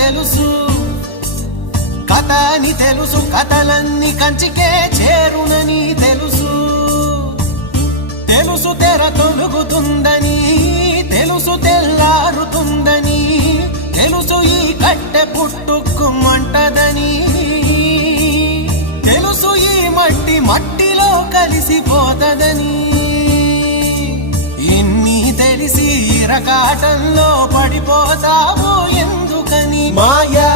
తెలుసు, కథ అని తెలుసు, కథలన్నీ కంచికే చేరునని తెలుసు. తెలుసు తెర తొలుగుతుందని, తెలుసు తెల్లారుతుందని, తెలుసు ఈ కట్టె పుట్టుకుమంటదని, తెలుసు ఈ మట్టి మట్టిలో కలిసిపోతదని. ఇన్ని తెలిసి ఇరకాటంలో పడిపోతావు ఎందుకని? మాయా